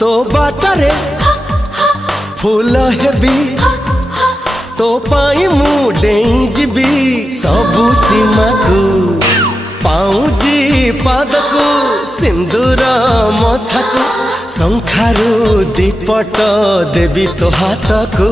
तो बाटरे फूल हेबी तो पाई मु डेई जीबी सबु सीमा को पाऊजी पाद को सिंदूर मथा को शंखारू दीपट देवी तो हाथ को।